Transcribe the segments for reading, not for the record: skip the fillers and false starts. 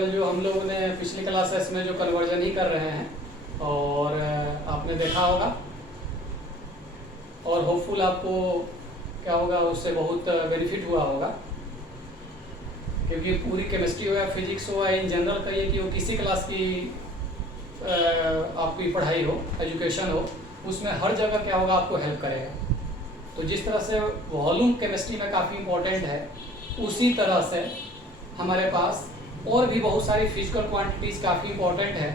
कल जो हम लोगों ने पिछली क्लासेस में जो कन्वर्जन ही कर रहे हैं और आपने देखा होगा और होपफुल आपको क्या होगा उससे बहुत बेनिफिट हुआ होगा, क्योंकि पूरी केमिस्ट्री हो या फिजिक्स हो या इन जनरल कहिए कि वो किसी क्लास की आपकी पढ़ाई हो, एजुकेशन हो, उसमें हर जगह क्या होगा आपको हेल्प करेगा। तो जिस तरह से वॉल्यूम केमिस्ट्री में काफ़ी इम्पोर्टेंट है, उसी तरह से हमारे पास और भी बहुत सारी फिजिकल क्वांटिटीज़ काफ़ी इम्पोर्टेंट है।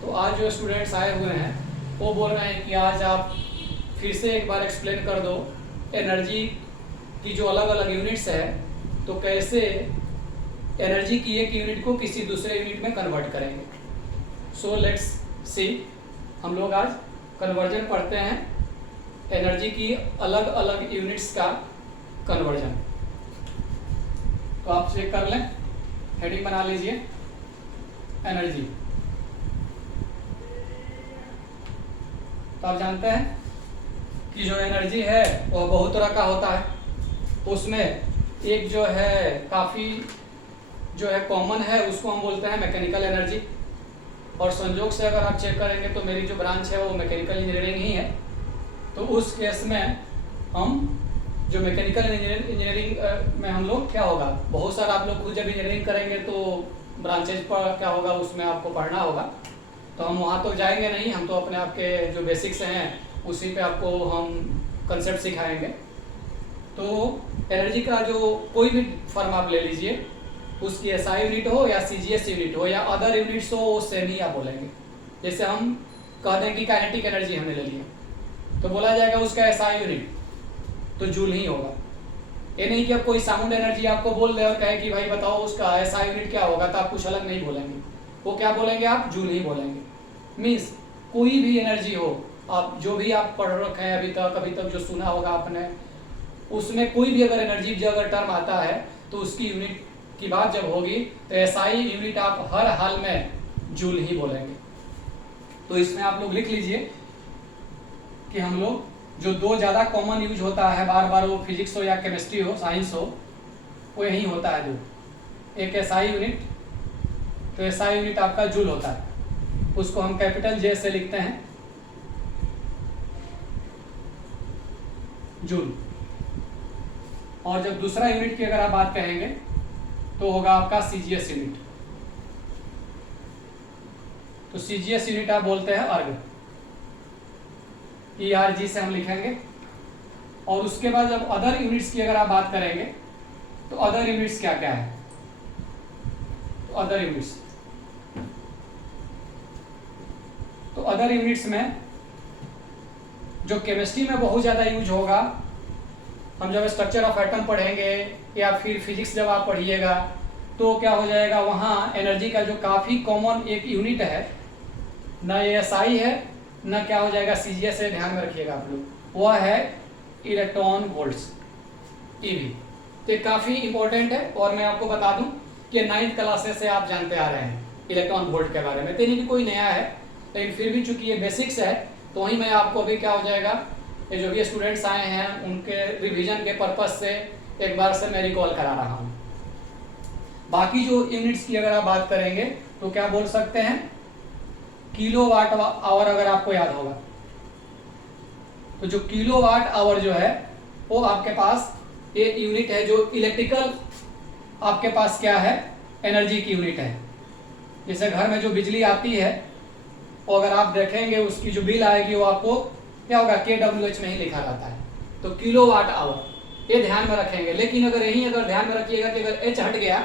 तो आज जो स्टूडेंट्स आए हुए हैं वो बोल रहे हैं कि आज आप फिर से एक बार एक्सप्लेन कर दो एनर्जी की जो अलग अलग यूनिट्स है, तो कैसे एनर्जी की एक यूनिट को किसी दूसरे यूनिट में कन्वर्ट करेंगे। सो लेट्स सी, हम लोग आज कन्वर्जन पढ़ते हैं, एनर्जी की अलग अलग यूनिट्स का कन्वर्जन। तो आप चेक कर लें, हेडिंग बना लीजिए एनर्जी। तो आप जानते हैं कि जो एनर्जी है वो बहुत तरह का होता है। उसमें एक जो है काफ़ी जो है कॉमन है, उसको हम बोलते हैं मैकेनिकल एनर्जी। और संयोग से अगर आप चेक करेंगे तो मेरी जो ब्रांच है वो मैकेनिकल इंजीनियरिंग ही है। तो उस केस में हम जो मैकेनिकल इंजीनियरिंग में हम लोग क्या होगा, बहुत सारा आप लोग खुद जब इंजीनियरिंग करेंगे तो ब्रांचेज पर क्या होगा उसमें आपको पढ़ना होगा। तो हम वहाँ तो जाएंगे नहीं, हम तो अपने आपके जो बेसिक्स हैं उसी पे आपको हम कंसेप्ट सिखाएंगे। तो एनर्जी का जो कोई भी फॉर्म आप ले लीजिए, उसकी एसआई यूनिट हो या सीजीएस यूनिट हो या अदर यूनिट्स हो, वो सेम ही आप बोलेंगे। जैसे हम कह दें कि काइनेटिक एनर्जी हमने ले लिया तो बोला जाएगा उसका एसआई यूनिट तो जूल ही होगा। ये नहीं कि अब कोई साउंड एनर्जी आपको बोल दे और कहे कि भाई बताओ उसका एसआई यूनिट क्या होगा, तो आप कुछ अलग नहीं बोलेंगे, वो क्या बोलेंगे, आप जूल ही बोलेंगे। मीन्स कोई भी एनर्जी हो, आप जो भी आप पढ़ रखे हैं अभी तक जो सुना होगा आपने, उसमें कोई भी अगर एनर्जी जो अगर टर्म आता है तो उसकी यूनिट की बात जब होगी तो एसआई यूनिट आप हर हाल में जूल ही बोलेंगे। तो इसमें आप लोग लिख लीजिए कि हम लोग जो दो ज़्यादा कॉमन यूज होता है, बार बार वो फिजिक्स हो या केमिस्ट्री हो, साइंस हो, वो यही होता है। दो, एक एसआई यूनिट, तो एसआई यूनिट आपका जूल होता है, उसको हम कैपिटल जे से लिखते हैं जूल। और जब दूसरा यूनिट की अगर आप बात करेंगे तो होगा आपका सीजीएस यूनिट। तो सीजीएस यूनिट आप बोलते हैं अर्ग, ERG से हम लिखेंगे। और उसके बाद जब अदर यूनिट्स की अगर आप बात करेंगे तो अदर यूनिट्स क्या क्या है, तो अदर यूनिट्स में जो केमिस्ट्री में बहुत ज़्यादा यूज होगा, हम जब स्ट्रक्चर ऑफ एटम पढ़ेंगे या फिर फिजिक्स जब आप पढ़िएगा तो क्या हो जाएगा, वहाँ एनर्जी का जो काफ़ी कॉमन एक यूनिट है, ना ये एसआई है ना क्या हो जाएगा सीजीएस है, ध्यान में रखिएगा आप लोग, वह है इलेक्ट्रॉन वोल्ट्स, ईवी। तो ये काफ़ी इंपॉर्टेंट है। और मैं आपको बता दूं कि 9th क्लासेस से आप जानते आ रहे हैं इलेक्ट्रॉन वोल्ट के बारे में, तो नहीं कि कोई नया है, लेकिन फिर भी चूंकि ये बेसिक्स है तो वहीं मैं आपको अभी क्या हो जाएगा, ये जो भी स्टूडेंट्स आए हैं उनके रिविजन के पर्पज से एक बार से मैं रिकॉल करा रहा हूँ। बाकी जो यूनिट्स की अगर आप बात करेंगे तो क्या बोल सकते हैं, किलोवाट आवर अगर आपको याद होगा, तो जो किलोवाट आवर जो है वो आपके पास एक यूनिट है जो इलेक्ट्रिकल आपके पास क्या है, एनर्जी की यूनिट है। जैसे घर में जो बिजली आती है वो अगर आप देखेंगे उसकी जो बिल आएगी वो आपको क्या होगा, kWh में ही लिखा रहता है, तो किलोवाट आवर, ये ध्यान में रखेंगे। लेकिन अगर ध्यान में रखिएगा कि अगर H हट गया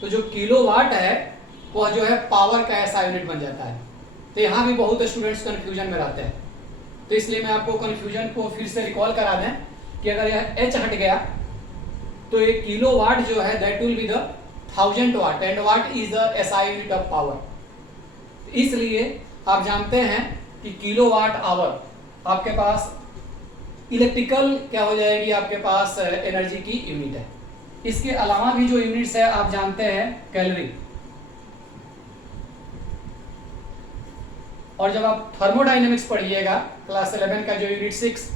तो जो किलोवाट है वह जो है पावर का ऐसा यूनिट बन जाता है। तो यहाँ भी बहुत स्टूडेंट्स कंफ्यूजन में रहते हैं, तो इसलिए मैं आपको कंफ्यूजन को फिर से रिकॉल करा दें कि अगर यह H हट गया तो एक किलोवाट जो है that will be the 1000 watt, and watt is the SI unit of power. इसलिए आप जानते हैं कि किलोवाट आवर आपके पास इलेक्ट्रिकल क्या हो जाएगी, आपके पास एनर्जी की यूनिट है। इसके अलावा भी जो यूनिट्स है आप जानते हैं कैलोरी। और जब आप थर्मोडाइनमिक्स पढ़िएगा क्लास 11 का जो यूनिट 6,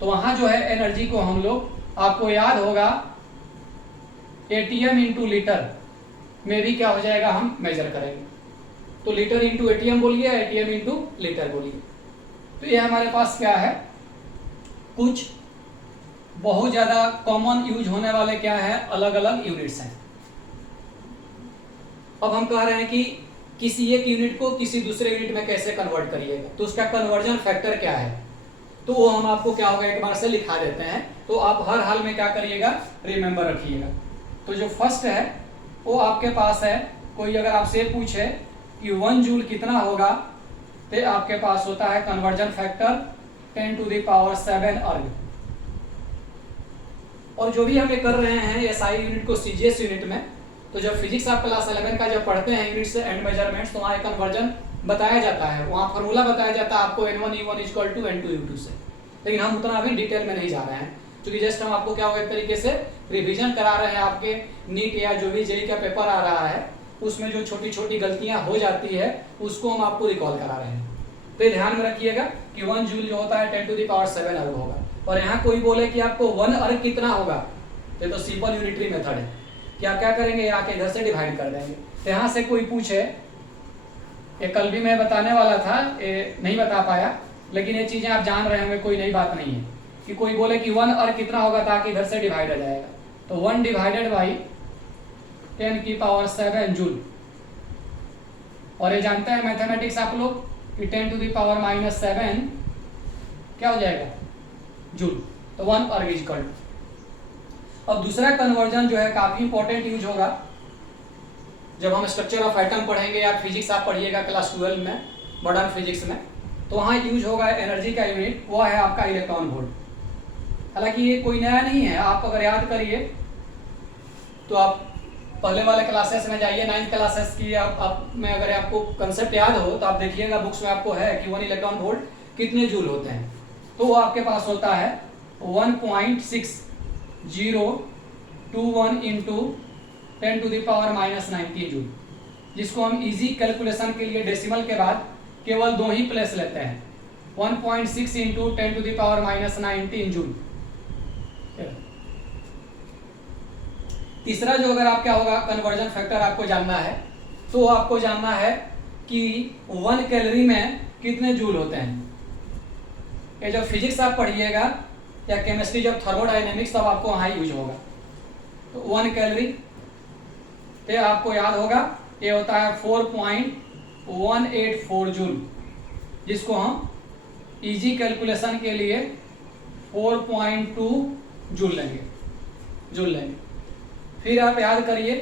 तो वहां जो है एनर्जी को हम लोग, आपको याद होगा एटीएम इंटू लीटर, में भी क्या हो जाएगा, हम मेजर करेंगे। तो लीटर इंटू एटीएम बोलिए, एटीएम इंटू लीटर बोलिए। तो ये हमारे पास क्या है, कुछ बहुत ज़्यादा कॉमन यूज होने वाले क्या है, अलग अलग यूनिट्स हैं। अब हम कह रहे हैं कि किसी एक यूनिट को किसी दूसरे यूनिट में कैसे कन्वर्ट करिएगा, तो उसका कन्वर्जन फैक्टर क्या है, तो वो हम आपको क्या होगा एक बार से लिखा देते हैं। तो आप हर हाल में क्या करिएगा, रिमेंबर रखिएगा। तो जो फर्स्ट है वो आपके पास है, कोई अगर आपसे पूछे कि 1 जूल कितना होगा, तो आपके पास होता है कन्वर्जन फैक्टर 10⁻⁷ अर्ग। और जो भी हम ये कर रहे हैं एसआई यूनिट को सीजीएस यूनिट में, तो जब फिजिक्स आप क्लास 11 का जब पढ़ते हैं यूनिट्स एंड मेजरमेंट्स, तो वहाँ कन्वर्जन बताया जाता है, वहाँ फार्मूला बताया जाता है आपको N1E1 = N2U2 से। लेकिन हम उतना अभी डिटेल में नहीं जा रहे हैं, क्योंकि जस्ट हम आपको क्या होगा एक तरीके से रिवीजन करा रहे हैं। आपके नीट या जो भी जेईई का पेपर आ रहा है उसमें जो छोटी छोटी गलतियां हो जाती है उसको हम आपको रिकॉल करा रहे हैं। तो ध्यान में रखिएगा कि 1 जूल जो होता है 10⁻⁷ अर्ग होगा। और यहाँ कोई बोले कि आपको 1 अर्ग कितना होगा, तो सिंपल यूनिटरी मेथड है कि आप क्या करेंगे, आके इधर से डिवाइड कर देंगे। तो यहाँ से कोई पूछे, ये कल भी मैं बताने वाला था, ये नहीं बता पाया, लेकिन ये चीज़ें आप जान रहे होंगे, कोई नई बात नहीं है। कि कोई बोले कि 1 अर्ग कितना होगा, ताकि इधर से डिवाइड हो जाएगा, तो 1 डिवाइडेड बाई 10⁻⁷ जूल। और ये जानते हैं मैथमेटिक्स आप लोग कि 10⁻⁻7 क्या हो जाएगा, जूल। तो 1 अर्ग इज इक्वल। अब दूसरा कन्वर्जन जो है काफी इंपॉर्टेंट यूज होगा जब हम स्ट्रक्चर ऑफ एटम पढ़ेंगे, या फिजिक्स आप पढ़िएगा क्लास 12 में, मॉडर्न फिजिक्स में, तो वहाँ यूज होगा एनर्जी का यूनिट, वो है आपका इलेक्ट्रॉन वोल्ट। हालांकि ये कोई नया नहीं है, आप अगर याद करिए तो आप पहले वाले क्लासेस में जाइए, 9th क्लासेस की आप में अगर आपको कंसेप्ट याद हो तो आप देखिएगा बुक्स में आपको है कि 1 इलेक्ट्रॉन वोल्ट कितने जूल होते हैं। तो वो आपके पास होता है 1.6021 इंटू 10⁻⁻90 जूल, जिसको हम इजी कैलकुलेशन के लिए डेसिमल के बाद केवल 2 ही प्लेस लेते हैं, 1.6 इंटू 10⁻⁻90 जूल। तीसरा जो अगर आप क्या होगा कन्वर्जन फैक्टर आपको जानना है, तो आपको जानना है कि 1 कैलोरी में कितने जूल होते हैं। ये जब फिजिक्स आप पढ़िएगा या केमिस्ट्री जब थर्मोडायनेमिक्स, तब आपको वहाँ यूज होगा। तो 1 कैलोरी तो आपको याद होगा ये होता है 4.184 जूल, जिसको हम इजी कैलकुलेशन के लिए 4.2 जूल लेंगे। फिर आप याद करिए,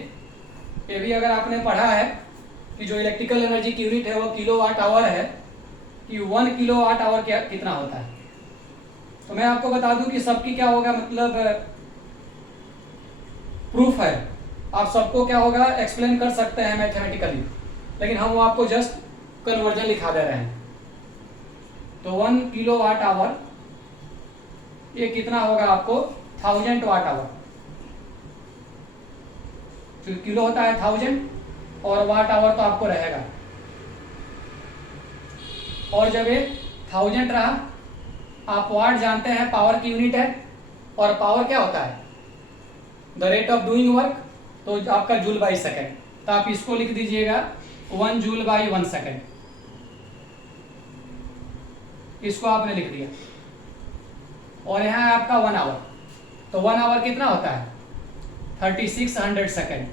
ये भी अगर आपने पढ़ा है कि जो इलेक्ट्रिकल एनर्जी की यूनिट है वो किलोवाट आवर है, कि 1 किलोवाट आवर क्या कितना होता है। तो मैं आपको बता दूं कि सबकी क्या होगा, मतलब प्रूफ है, आप सबको क्या होगा एक्सप्लेन कर सकते हैं मैथमेटिकली, लेकिन हम वो आपको जस्ट कन्वर्जन लिखा दे रहे हैं। तो 1 किलोवाट आवर ये कितना होगा आपको 1000 वाट आवर। तो किलो होता है 1000 और वाट आवर तो आपको रहेगा। और जब ये 1000 रहा, आप वाट जानते हैं पावर की यूनिट है, और पावर क्या होता है the rate of doing work, तो आपका जूल बाई सेकेंड। तो आप इसको लिख दीजिएगा 1 जूल बाई 1 सेकेंड, इसको आपने लिख दिया। और यहाँ है आपका 1 आवर, तो 1 आवर कितना होता है 3600 सेकेंड।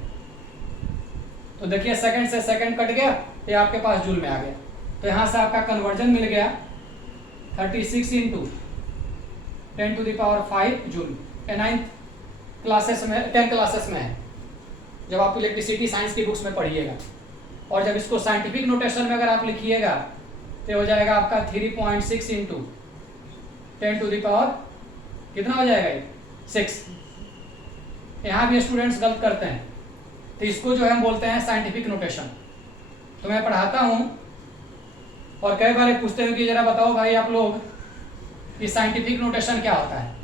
तो देखिए सेकंड से सेकंड कट गया, ये आपके पास जूल में आ गया। तो यहाँ से आपका कन्वर्जन मिल गया 36 इंटू 10⁵ जूल। 9th क्लासेस में 10 क्लासेस में है, जब आप इलेक्ट्रिसिटी साइंस की बुक्स में पढ़िएगा। और जब इसको साइंटिफिक नोटेशन में अगर आप लिखिएगा तो हो जाएगा आपका 3.6 इंटू 10⁻, कितना हो जाएगा ये 6। यहाँ भी स्टूडेंट्स गलत करते हैं, तो इसको जो है हम बोलते हैं साइंटिफिक नोटेशन। तो मैं पढ़ाता हूँ और कई बार पूछते हैं कि जरा बताओ भाई आप लोग कि साइंटिफिक नोटेशन क्या होता है,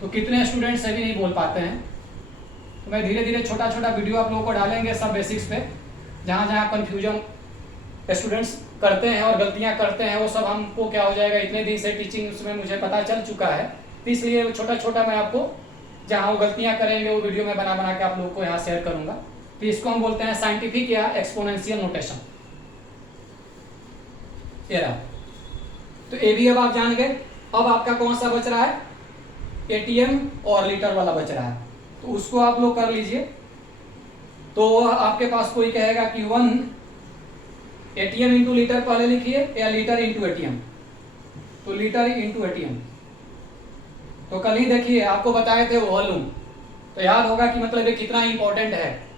तो कितने स्टूडेंट्स से भी नहीं बोल पाते हैं। तो मैं धीरे धीरे छोटा छोटा वीडियो आप लोगों को डालेंगे सब बेसिक्स पे, जहाँ जहाँ कन्फ्यूजन स्टूडेंट्स करते हैं और गलतियाँ करते हैं वो सब हमको क्या हो जाएगा, इतने दिन से टीचिंग उसमें मुझे पता चल चुका है, तो इसलिए छोटा छोटा मैं आपको जहाँ वो गलतियाँ करेंगे वो वीडियो में बना बना के आप लोगों को यहाँ शेयर करूँगा। तो इसको हम बोलते हैं साइंटिफिक या एक्सपोनेंशियल नोटेशन। ये रहा। तो ए भी अब आप जान गए। अब आपका कौन सा बच रहा है, एटीएम और लीटर वाला बच रहा है, तो उसको आप लोग कर लीजिए। तो आपके पास कोई कहेगा कि 1 एटीएम इंटू लीटर पहले लिखिए या लीटर इंटू एटीएम, तो लीटर इंटू एटीएम। तो कल ही देखिए आपको बताए थे वॉल्यूम, तो याद होगा कि मतलब ये कितना इंपॉर्टेंट है।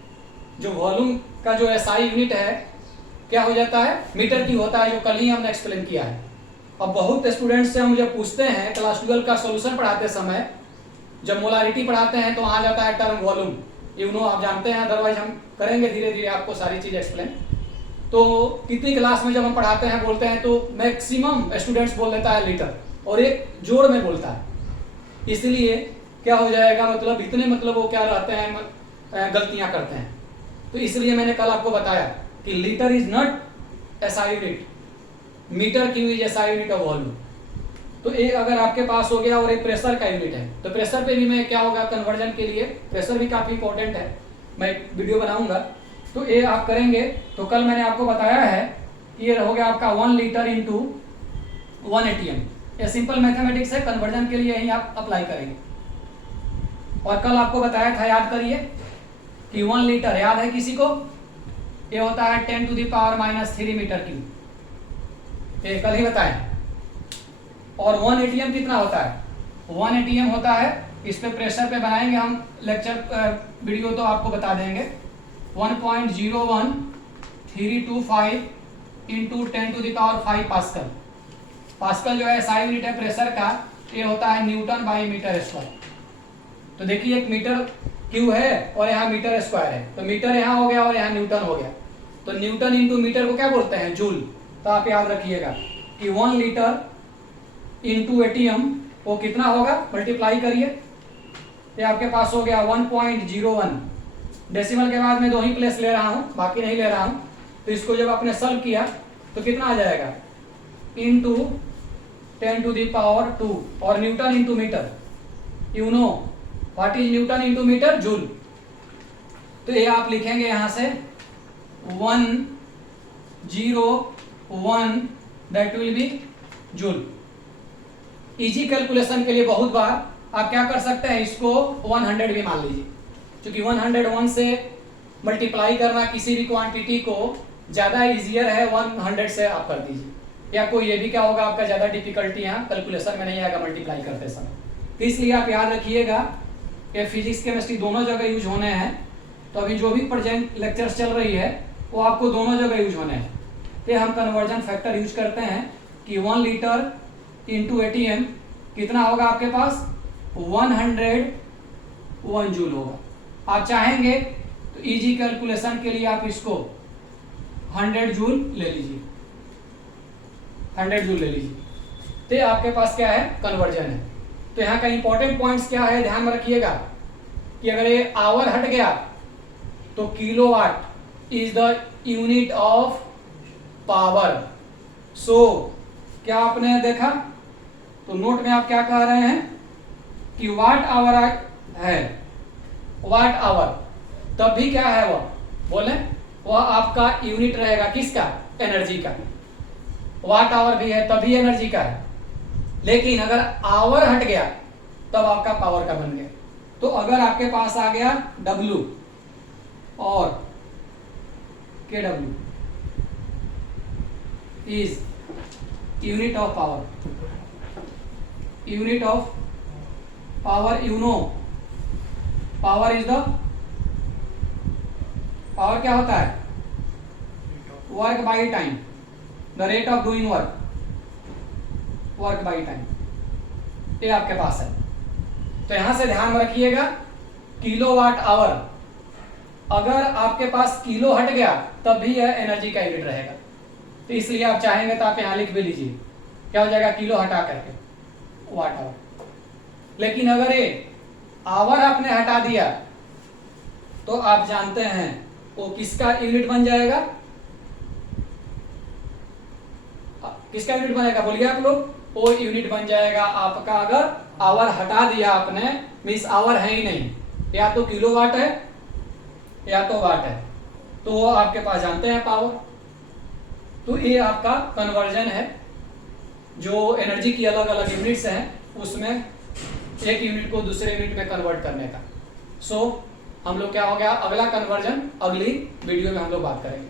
जो वॉल्यूम का जो एसआई यूनिट है क्या हो जाता है, मीटर की होता है, जो कल ही हमने एक्सप्लेन किया है। अब बहुत स्टूडेंट्स से हम जब पूछते हैं क्लास 12 का सॉल्यूशन पढ़ाते समय, जब मोलारिटी पढ़ाते हैं तो आ जाता है टर्म वॉल्यूम। यूनो आप जानते हैं, अदरवाइज हम करेंगे धीरे धीरे आपको सारी चीज एक्सप्लेन। तो कितनी क्लास में जब हम पढ़ाते हैं बोलते हैं तो मैक्सिमम स्टूडेंट्स बोल देता है लीटर, और एक जोड़ में बोलता है। इसलिए क्या हो जाएगा, मतलब इतने मतलब वो क्या रहते हैं, गलतियां करते हैं। तो इसलिए मैंने कल आपको बताया कि litre is not SI unit, metre की is SI unit of volume. तो एक अगर आपके पास हो गया और एक प्रेशर का यूनिट है, तो प्रेशर पे भी मैं क्या होगा कन्वर्जन के लिए, प्रेशर भी काफी इंपॉर्टेंट है, मैं एक वीडियो बनाऊंगा। तो ये आप करेंगे। तो कल मैंने आपको बताया है कि ये हो गया आपका 1 लीटर इंटू 1 एटीएम। ये सिंपल मैथमेटिक्स है, कन्वर्जन के लिए यही आप अप्लाई करेंगे। और कल आपको बताया था, याद करिए कि 1 लीटर याद है किसी को, ये होता है 10⁻³ मीटर क्यूब, ये कल ही बताएं। और 1 एटीएम कितना होता है, 1 एटीएम होता है, इस पे प्रेशर पे बनाएंगे हम लेक्चर वीडियो तो आपको बता देंगे, 1.01325 इंटू 10⁵ पास्कल। पास्कल जो है एसआई यूनिट है प्रेशर का, ये होता है न्यूटन बाई मीटर स्क्वायर। तो देखिए एक मीटर क्यू है और यहाँ मीटर स्क्वायर है, तो मीटर यहाँ हो गया और यहाँ न्यूटन हो गया। तो न्यूटन इंटू मीटर को क्या बोलते हैं, जूल। तो आप याद रखिएगा कि 1 लीटर इंटू एटीएम वो कितना होगा, मल्टीप्लाई करिए, ये आपके पास हो गया 1.01। डेसिमल के बाद में 2 ही प्लेस ले रहा हूँ, बाकी नहीं ले रहा हूँ। तो इसको जब आपने सॉल्व किया तो कितना आ जाएगा, इंटू 10⁻²। और newton into metre, you know what is newton into metre, joule. तो ये आप लिखेंगे यहां से 101, that will be joule. Easy calculation के लिए बहुत बार आप क्या कर सकते हैं, इसको 100 भी मान लीजिए, क्योंकि 101 से मल्टीप्लाई करना किसी भी क्वांटिटी को ज्यादा इजियर है, 100 से आप कर दीजिए। या कोई ये भी क्या होगा, आपका ज्यादा डिफिकल्टी यहाँ कैलकुलेशन में नहीं आएगा मल्टीप्लाई करते समय। तो इसलिए आप याद रखिएगा कि फिजिक्स केमिस्ट्री दोनों जगह यूज होने हैं। तो अभी जो भी प्रेजेंट लेक्चर्स चल रही है वो आपको दोनों जगह यूज होने हैं। तो हम कन्वर्जन फैक्टर यूज करते हैं कि 1 लीटर इंटू एटीएम कितना होगा आपके पास, 101 जूल होगा। आप चाहेंगे तो इजी कैलकुलेशन के लिए आप इसको 100 जूल ले लीजिए, 100 जूल ले लीजिए। तो आपके पास क्या है, कन्वर्जन है। तो यहाँ का इंपॉर्टेंट पॉइंट्स क्या है, ध्यान में रखिएगा कि अगर ये आवर हट गया तो kilowatt is the unit of power. So क्या आपने देखा, तो नोट में आप क्या कह रहे हैं कि वाट आवर है, वाट आवर, तब भी क्या है, वह बोले वह आपका यूनिट रहेगा किसका, एनर्जी का। वाट आवर भी है तभी एनर्जी का है, लेकिन अगर आवर हट गया तब आपका पावर का बन गया। तो अगर आपके पास आ गया W और KW is unit of power, unit of power, you know power is the, power क्या होता है, work by time, the rate of doing work, work by time, ये आपके पास है। तो यहां से ध्यान में रखिएगा किलोवाट आवर, अगर आपके पास किलो हट गया तब भी यह एनर्जी का यूनिट रहेगा। तो इसलिए आप चाहेंगे तो आप यहां लिख भी लीजिए, क्या हो जाएगा, किलो हटा करके वाट आवर। लेकिन अगर ये आवर आपने हटा दिया तो आप जानते हैं वो किसका यूनिट बन जाएगा, किसका यूनिट बनेगा बोलिए आप लोग, वो यूनिट बन जाएगा आपका, अगर आवर हटा दिया आपने, मींस आवर है ही नहीं, या तो किलोवाट है या तो वाट है, तो वो आपके पास जानते हैं पावर। तो ये आपका कन्वर्जन है, जो एनर्जी की अलग अलग यूनिट्स हैं उसमें एक यूनिट को दूसरे यूनिट में कन्वर्ट करने का। सो हम लोग क्या हो गया, अगला कन्वर्जन अगली वीडियो में हम लोग बात करेंगे।